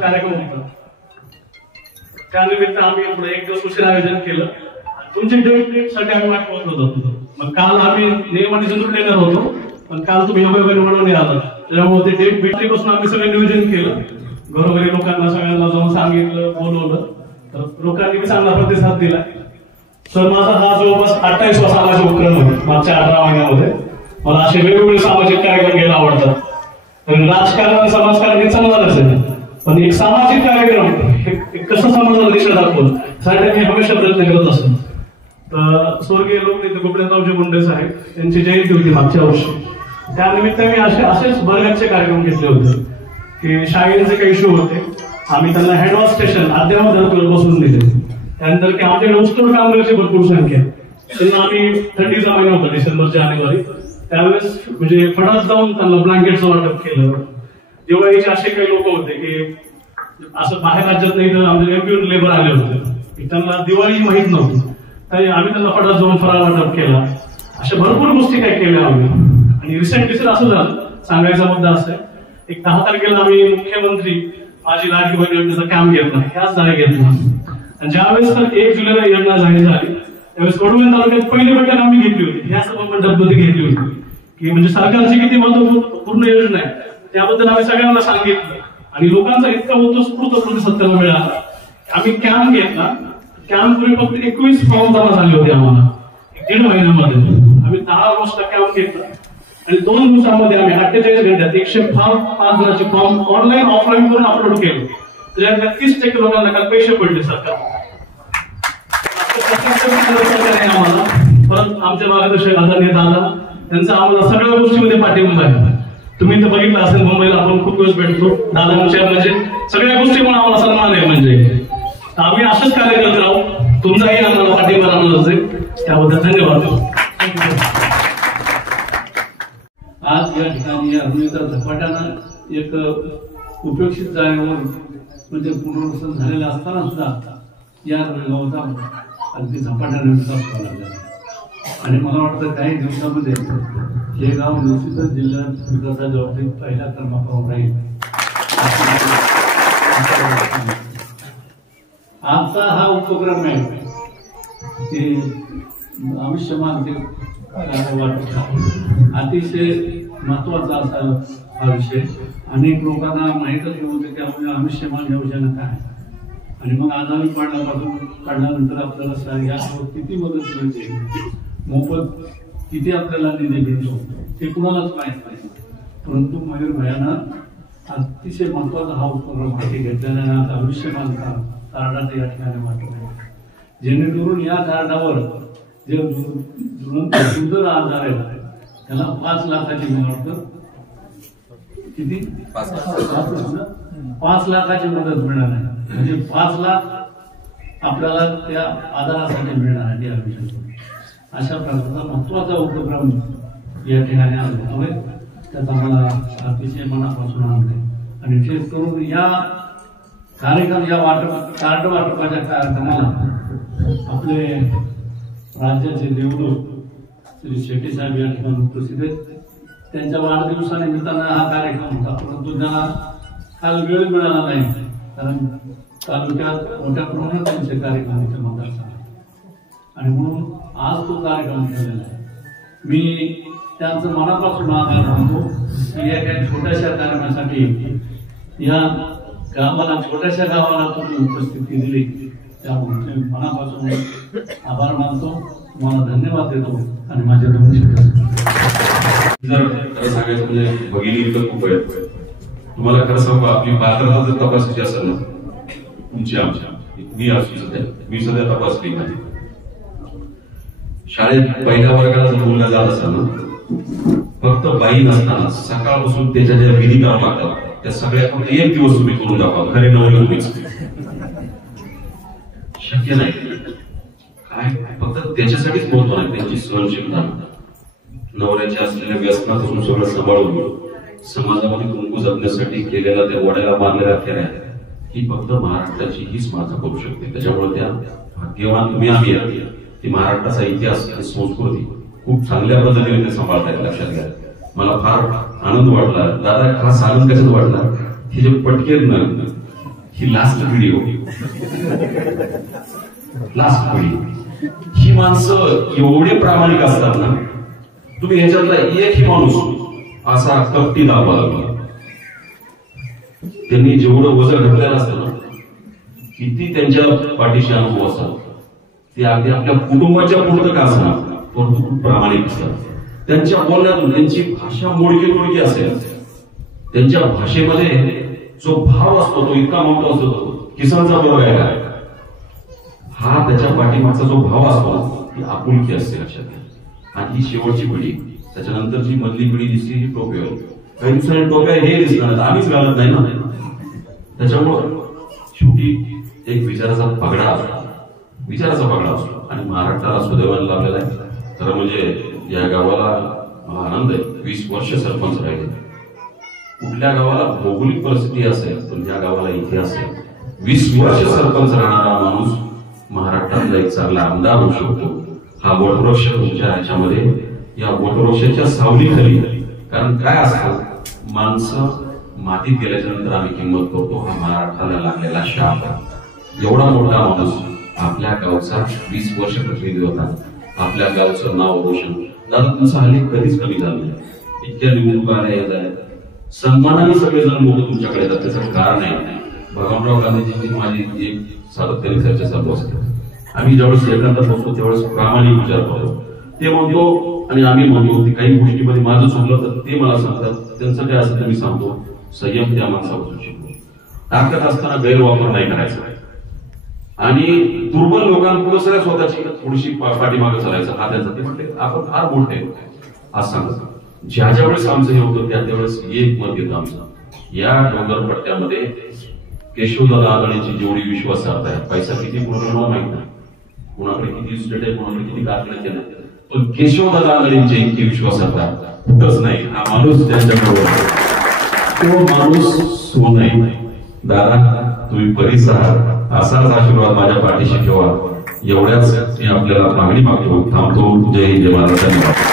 कार्यक्रम होता त्यानिमित्त आम्ही एक दिवस उशीर आयोजन केलं तुमची डेटसाठी आम्ही वाट बघत होतो मग काल आम्ही नियमाने जरूर येणार होतो पण काल तुम्ही योगायोगाने म्हणून आला त्यामुळे ते डेट भेटलीपासून आम्ही सगळं नियोजन केलं घरोघरी लोकांना सगळ्यांना जाऊन सांगितलं बोलवलं तर लोकांनी चांगला प्रतिसाद दिला सर माझा हा जवळपास 28वा सामाजिक उपक्रम आहे मागच्या 18 महिन्यामध्ये मला असे वेगवेगळे सामाजिक कार्यक्रम घ्यायला आवडतात पण राजकारण समाजकारण हे चांगलंच आहे पण एक सामाजिक कार्यक्रम कसं समाजाला दिशा दाखवून साठी मी हमेशा प्रयत्न करत असतो तर स्वर्गीय लोकनेते गोपीनाथरावजी मुंडे साहेब यांची जयंती होती मागच्या वर्षी त्यानिमित्त मी असेच बरगतचे कार्यक्रम घेतले होते की शाळेचे काही शो होते आम्ही त्यांना हेडवॉच स्टेशन अद्यावत बसून दिले त्यानंतर की आमच्याकडे उत्सव कामगारांची भरपूर संख्या त्यांना आम्ही थंडीचा महिना होता डिसेंबर जानेवारी त्यावेळेस म्हणजे फडात जाऊन त्यांना ब्लँकेटचं वाटप केलं दिवाळीचे असे काही लोक होते की असं बाहेर राज्यात नाही तर आमचे एमपीवर लेबर आले होते त्यांना दिवाळी माहीत नव्हती तरी आम्ही त्यांना फडात जाऊन फराळ वाटप केला अशा भरपूर गोष्टी काय केल्या आम्ही आणि रिसेंटली सर असं झालं सांगायचा मुद्दा असा आहे 10 तारखेला आम्ही मुख्यमंत्री माझी लाडकी बहीण योजनेचा कॅम्प घेतला ह्याच जागा घेतला आणि ज्यावेळेस तर 1 जुलैला योजना जाहीर झाली त्यावेळेस कडुवेल तालुक्यात पहिली बैठक आम्ही घेतली होती ह्या सभामंडपमध्ये घेतली होती की म्हणजे सरकारची किती महत्वपूर्ण योजना आहे त्याबद्दल आम्ही सगळ्यांना सांगितलं आणि लोकांचा इतका उत्स्फूर्त प्रतिसाद त्याला मिळाला आम्ही कॅम्प घेतला कॅम्पपूर्वी फक्त 21 फॉर्म जमा झाले होते आम्हाला 1.5 महिन्यामध्ये आम्ही 10 रोजचा कॅम्प घेतला आणि 2 दिवसांमध्ये आम्ही 48 घंट्यात 105 जणांचे फॉर्म ऑनलाईन ऑफलाईन करून अपलोड केले त्याच्यातल्या 30% लोकांना काल पैसे पडले सरकार आम्हाला परत आमच्या मार्गदर्शक आदरणीय दादा त्यांचा आम्हाला सगळ्या गोष्टीमध्ये पाठिंबा आहे तुम्ही तर बघितलं असेल मुंबईला आपण खूप दिवस भेटतो दादांच्या म्हणजे सगळ्या गोष्टीमुळे आम्हाला सन्मान आहे म्हणजे आम्ही असंच कार्य करत राहू तुमचाही आम्हाला पाठिंबा राहणार असेल त्याबद्दल धन्यवाद आज या ठिकाणी या अग्नीचा झपाट्यानं एक उपेक्षित जागेवर म्हणजे पुनर्वसन झालेलं असताना सुद्धा या गावाचा अगदी झपाट्याने विकास व्हायला लागला आणि मला वाटतं काही दिवसामध्ये हे गाव निश्चितच जिल्ह्यात विकासाच्या बाबतीत पहिल्या क्रमांकावर राहील आजचा हा उपक्रम आहे की आयुष्यमान वाटप अतिशय महत्वाचा असा हा विषय अनेक लोकांना माहीतच नव्हतं की आपण आयुष्यमान योजना काय आणि मग आजारी पडल्यापासून काढल्यानंतर आपल्याला यावर किती मदत मिळते मोफत किती आपल्याला निधी मिळतो ते कुणालाच माहीत नाही परंतु मयूर भयानं अतिशय महत्वाचा हा उपक्रम हाती घेतल्याने आज आयुष्यमान कार्डाचं या ठिकाणी वाटप आहे जेणेकरून या कार्डावर जे सुंदर आजार आहे त्याला 5 लाखाची वाटतं किती 5 लाखाची मदत मिळणार आहे म्हणजे 5 लाख आपल्याला त्या आजारासाठी मिळणार आहे या विषयातून अशा प्रकारचा महत्वाचा उपक्रम या ठिकाणी आज होतोय त्याचा मला अतिशय मनापासून आनंद आहे आणि विशेष करून या कार्यक्रम या कार्ड वाटपाच्या कार्यक्रमाला आपले राज्याचे देवदूत श्री शेट्टी साहेब या ठिकाणी उपस्थित आहेत त्यांच्या वाढदिवसानिमित्तानं हा कार्यक्रम होता परंतु त्यांना काल वेळ मिळाला नाही कारण तालुक्यात मोठ्या प्रमाणात त्यांचे कार्यक्रमाचे मतदारसंघ आणि म्हणून आज तो कार्यक्रम ठेवलेला आहे मी त्यांचं मनापासून आभार मानतो की या काही छोट्याशा कार्यक्रमासाठी या गावाला छोट्याशा गावाला तुम्ही उपस्थिती दिली त्यामुळे मनापासून आभार मानतो तुम्हाला धन्यवाद देतो आणि माझ्या 2 शब्द जर सांगायचं म्हणजे भगिनी तर खूप आहेत तुम्हाला खरं सांगू आपली पात्रता जर तपासायची असेल ना तुमची आमच्या मी सध्या तपासली माझी शाळेत पहिल्या वर्गाला जर मुलगा जात असेल ना फक्त बाई नसताना सकाळपासून त्याच्या ज्या विधी काम लागतात त्या सगळ्या फक्त 1 दिवस तुम्ही करून दाखवा खरे नवरे तुम्हीच शक्य नाही काय फक्त त्याच्यासाठीच महत्व आहे त्यांची सहनशीलता नवऱ्याच्या असलेल्या व्यसनापासून सगळं सांभाळून समाजामध्ये कुंकू जपण्यासाठी केलेल्या त्या वड्याला मारलेल्या फेऱ्या ही फक्त महाराष्ट्राची हीच माणसं करू शकते. त्याच्यामुळे त्या भाग्यवान तुम्ही आम्ही ती महाराष्ट्राचा इतिहास आणि संस्कृती खूप चांगल्या पद्धतीने सांभाळतायत. लक्षात घ्या, मला फार आनंद वाटला दादा. खास आनंद कशात वाटला, ही जे पटकेन ही लास्ट व्हिडिओ ही माणसं एवढे प्रामाणिक असतात ना, तुम्ही ह्याच्यातला एकही माणूस असा कपटी दाखवा. त्यांनी जेवढं वजन घातलेलं असतं ना, किती त्यांच्या पाठीशी अनुभव असतात, ते अगदी आपल्या कुटुंबाच्या पुढं का असणार परंतु खूप प्रामाणिक असतात. त्यांच्या बोलण्यातून त्यांची भाषा मोडकी असेल, त्यांच्या भाषेमध्ये जो भाव असतो तो इतका मोठा असतो. किसानचा वर्ग आहे काय हा, त्याच्या पाठीमागचा जो भाव असतो ती आपुलकी असते. लक्षात घ्या. आणि ही शेवटची पिढी, त्याच्यानंतर जी मधली पिढी दिसते ही टोप्यावर. काही दिवसांनी टोप्या हे दिसणार आम्हीच घालत नाही ना. त्याच्यामुळं शेवटी एक विचाराचा पगडा असतो आणि महाराष्ट्राला सुदैवाने लाभलेला आहे. खरं म्हणजे या गावाला मला आनंद आहे. 20 वर्ष सरपंच राहिले. कुठल्या गावाला भौगोलिक परिस्थिती असेल पण या गावाला इतिहास आहे. 20 वर्ष सरपंच राहणारा माणूस महाराष्ट्रातला एक चांगला आमदार होऊ शकतो. हा वटवृक्ष तुमच्या ह्याच्यामध्ये, या वटवृक्षाच्या सावलीखाली, कारण काय असतं माणसं मातीत गेल्याच्या नंतर आम्ही किंमत करतो. हा महाराष्ट्राला लागलेला शाप आहे. एवढा मोठा माणूस आपल्या गावचा 20 वर्ष प्रतिनिधी होता. आपल्या गावचं नाव रोशन. दादा तुमचं हल्ली कधीच कमी झालं नाही. इतक्या निवडणुका आल्या, सन्मानाने सगळेजण लोक तुमच्याकडे येतात. त्याचं कारण आहे भगवानराव गांधीजींची माझी एक सातत्याने चर्चा चालू असते. आम्ही ज्यावेळेस एकांतात बसतो त्यावेळेस प्रामाणिक विचार करतो. ते म्हणतो आणि आम्ही म्हणतो की काही गोष्टीमध्ये माझं चुकलं तर ते मला सांगतात. त्यांचं काय असेल तर मी सांगतो. संयम त्या माणसापासून शिकतो. ताकद असताना गैरवापर नाही करायचा आणि दुर्बल लोकांपुढे सगळ्या स्वतःची थोडीशी पाठीमागे चालायचं. हा त्यांचा ते म्हणते आपण फार मोठे आज सांगतो. ज्या वेळेस आमचं हे होतं त्यावेळेस एक मत येतं आमचं. या डोंगर पट्ट्यामध्ये केशवदादा आघाडीची जेवढी विश्वासार्हता आहे, पैसा किती कोणाला माहित नाही, कोणाकडे किती स्टेट आहे, कोणाकडे किती कारखाने केले, पण केशवदादा आघाडीची इतकी विश्वासार्हता कुठंच नाही. हा माणूस त्यांच्याकडे, तो माणूस सोन नाही. दादा तुम्ही बरीच आहात, असाच आशीर्वाद माझ्या पाठीशी ठेवा. एवढ्याच मी आपल्याला मागणी मागतो. थांबतो. जय हिंद, जय महाराष्ट्र.